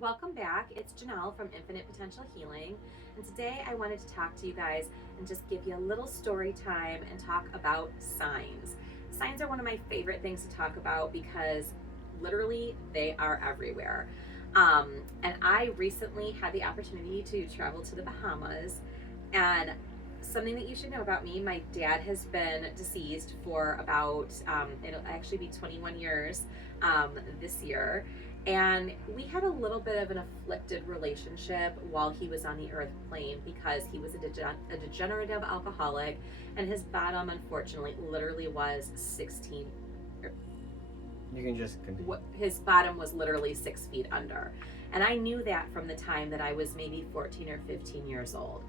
welcome back. It's Janelle from Infinite Potential Healing, and today I wanted to talk to you guys and just give you a little story time and talk about signs. Signs are one of my favorite things to talk about because literally they are everywhere. And I recently had the opportunity to travel to the Bahamas, and something that you should know about me, my dad has been deceased for about, it'll actually be 21 years this year. And we had a little bit of an afflicted relationship while he was on the earth plane because he was a degenerative alcoholic, and his bottom, unfortunately, literally was 16. You can just continue. His bottom was literally 6 feet under. And I knew that from the time that I was maybe 14 or 15 years old.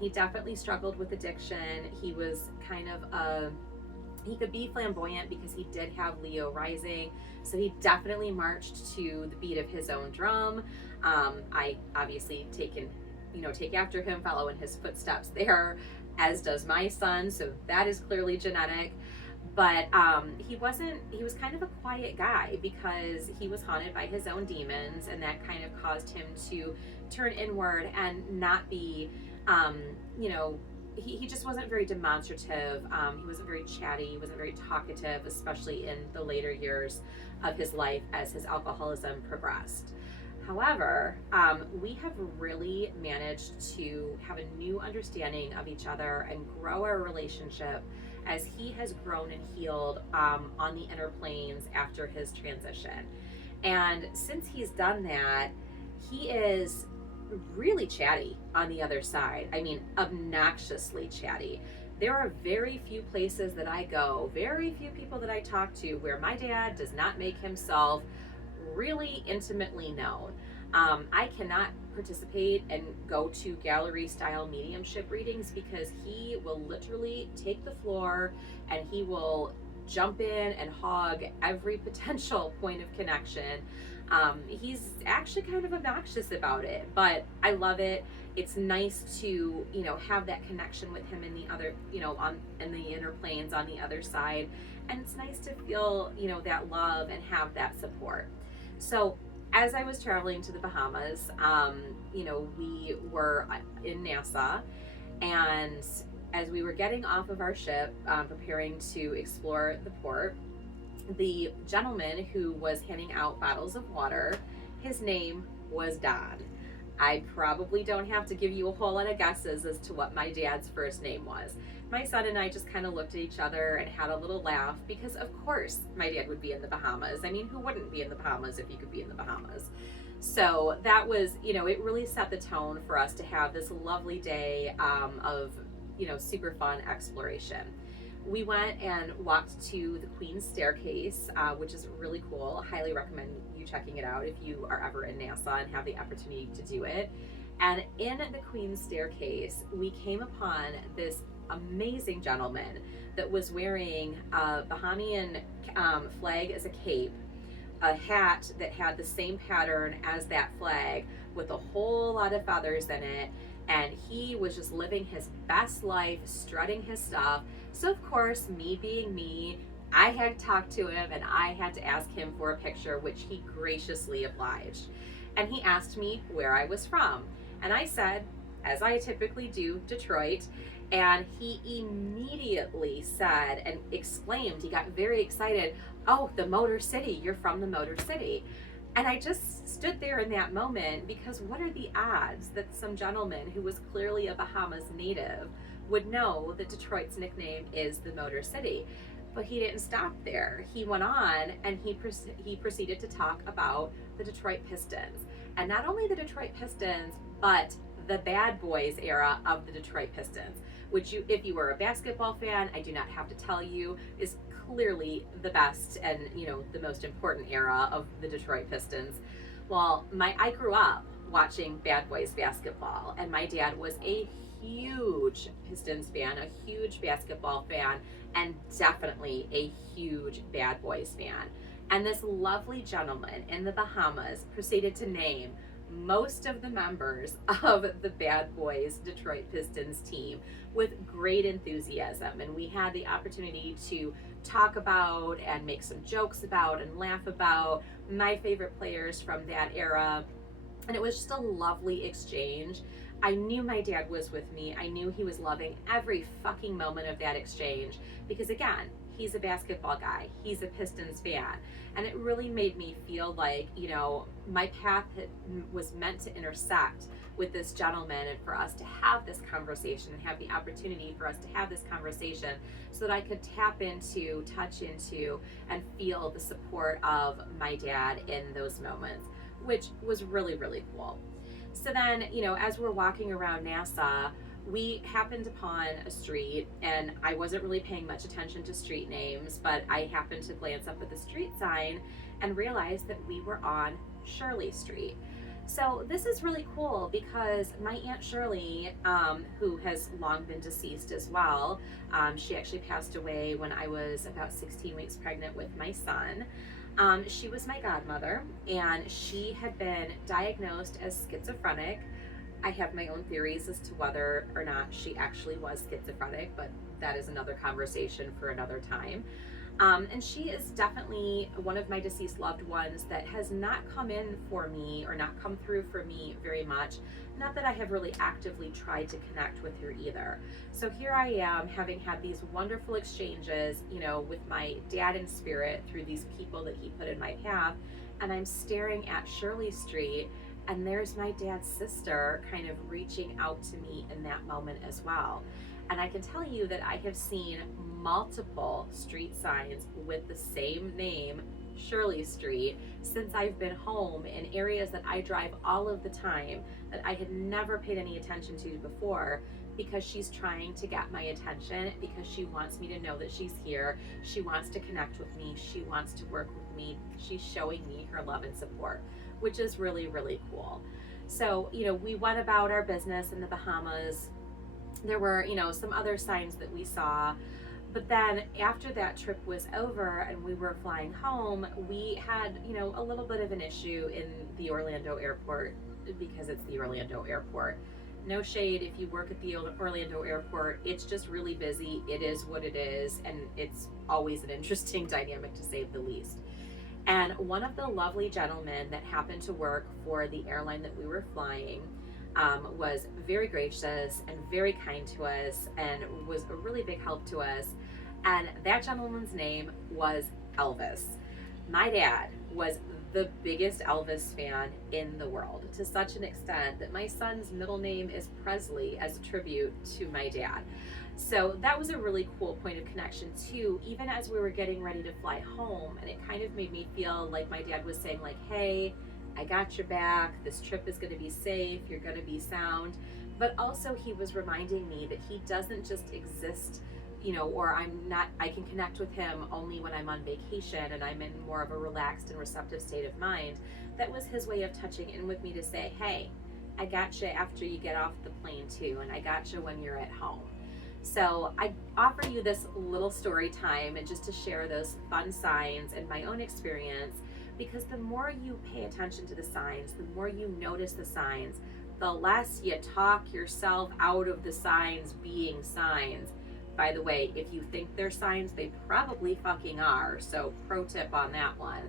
He definitely struggled with addiction. He was kind of he could be flamboyant because he did have Leo rising, so he definitely marched to the beat of his own drum. I obviously take after him, follow in his footsteps there, as does my son, so that is clearly genetic. But he was kind of a quiet guy because he was haunted by his own demons, and that kind of caused him to turn inward and not be, he just wasn't very demonstrative. He wasn't very chatty. He wasn't very talkative, especially in the later years of his life as his alcoholism progressed. However, we have really managed to have a new understanding of each other and grow our relationship as he has grown and healed on the inner planes after his transition. And since he's done that, he is really chatty on the other side. I mean, obnoxiously chatty. There are very few places that I go, very few people that I talk to where my dad does not make himself really intimately known. I cannot participate and go to gallery style mediumship readings because he will literally take the floor and he will jump in and hog every potential point of connection. He's actually kind of obnoxious about it, but I love it. It's nice to, have that connection with him in the other, in the inner planes on the other side. And it's nice to feel, that love and have that support. So as I was traveling to the Bahamas, we were in Nassau, and as we were getting off of our ship, preparing to explore the port, the gentleman who was handing out bottles of water, his name was Don. I probably don't have to give you a whole lot of guesses as to what my dad's first name was. My son and I just kind of looked at each other and had a little laugh because, of course, my dad would be in the Bahamas. I mean, who wouldn't be in the Bahamas if he could be in the Bahamas? So that was, it really set the tone for us to have this lovely day of, super fun exploration. We went and walked to the Queen's Staircase, which is really cool. Highly recommend you checking it out if you are ever in Nassau and have the opportunity to do it. And in the Queen's Staircase, we came upon this amazing gentleman that was wearing a Bahamian flag as a cape, a hat that had the same pattern as that flag with a whole lot of feathers in it. And he was just living his best life, strutting his stuff. So of course, me being me, I had to talk to him and I had to ask him for a picture, which he graciously obliged. And he asked me where I was from. And I said, as I typically do, Detroit. And he immediately said and exclaimed, he got very excited, "Oh, the Motor City, you're from the Motor City." And I just stood there in that moment because what are the odds that some gentleman who was clearly a Bahamas native would know that Detroit's nickname is the Motor City? But he didn't stop there. He went on and he proceeded to talk about the Detroit Pistons. And not only the Detroit Pistons, but the bad boys era of the Detroit Pistons, which if you were a basketball fan, I do not have to tell you, is clearly the best and the most important era of the Detroit Pistons. Well, I grew up watching Bad Boys basketball, and my dad was a huge Pistons fan, a huge basketball fan, and definitely a huge Bad Boys fan. And this lovely gentleman in the Bahamas proceeded to name most of the members of the Bad Boys Detroit Pistons team with great enthusiasm, and we had the opportunity to talk about and make some jokes about and laugh about my favorite players from that era. And it was just a lovely exchange. I knew my dad was with me. I knew he was loving every fucking moment of that exchange because, again, he's a basketball guy. He's a Pistons fan. And it really made me feel like, you know, my path was meant to intersect with this gentleman, and for us to have this conversation and have the opportunity for us to have this conversation so that I could tap into, touch into, and feel the support of my dad in those moments, which was really, really cool. So then, you know, as we're walking around NASA, we happened upon a street, and I wasn't really paying much attention to street names, but I happened to glance up at the street sign and realized that we were on Shirley Street. So this is really cool because my Aunt Shirley, who has long been deceased as well, she actually passed away when I was about 16 weeks pregnant with my son. She was my godmother, and she had been diagnosed as schizophrenic. I have my own theories as to whether or not she actually was schizophrenic, but that is another conversation for another time. And she is definitely one of my deceased loved ones that has not come in for me or not come through for me very much. Not that I have really actively tried to connect with her either. So here I am, having had these wonderful exchanges, you know, with my dad in spirit through these people that he put in my path. And I'm staring at Shirley Street, and there's my dad's sister kind of reaching out to me in that moment as well. And I can tell you that I have seen multiple street signs with the same name, Shirley Street, since I've been home in areas that I drive all of the time that I had never paid any attention to before, because she's trying to get my attention, because she wants me to know that she's here. She wants to connect with me. She wants to work with me. She's showing me her love and support, which is really, really cool. So, you know, we went about our business in the Bahamas. There were, you know, some other signs that we saw. But then after that trip was over and we were flying home, we had, you know, a little bit of an issue in the Orlando airport, because it's the Orlando airport. No shade if you work at the Orlando airport. It's just really busy. It is what it is. And it's always an interesting dynamic, to say the least. And one of the lovely gentlemen that happened to work for the airline that we were flying was very gracious and very kind to us and was a really big help to us. And that gentleman's name was Elvis. My dad was the biggest Elvis fan in the world, to such an extent that my son's middle name is Presley as a tribute to my dad. So that was a really cool point of connection too, even as we were getting ready to fly home. And it kind of made me feel like my dad was saying, like, hey, I got your back. This trip is going to be safe. You're going to be sound. But also he was reminding me that he doesn't just exist, you know, or I can connect with him only when I'm on vacation and I'm in more of a relaxed and receptive state of mind. That was his way of touching in with me to say, hey, I got you after you get off the plane too, and I got you when you're at home. So I offer you this little story time and just to share those fun signs and my own experience, because the more you pay attention to the signs, the more you notice the signs, the less you talk yourself out of the signs being signs. By the way, if you think they're signs, they probably fucking are. So pro tip on that one.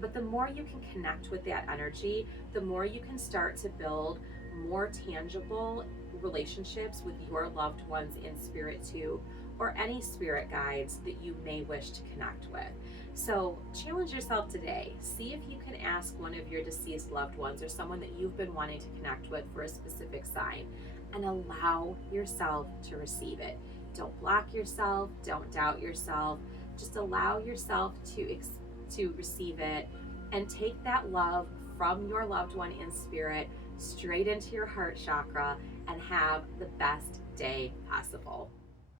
But the more you can connect with that energy, the more you can start to build more tangible relationships with your loved ones in spirit too, or any spirit guides that you may wish to connect with. So challenge yourself today. See if you can ask one of your deceased loved ones or someone that you've been wanting to connect with for a specific sign, and allow yourself to receive it. Don't block yourself. Don't doubt yourself. Just allow yourself to receive it, and take that love from your loved one in spirit straight into your heart chakra, and have the best day possible.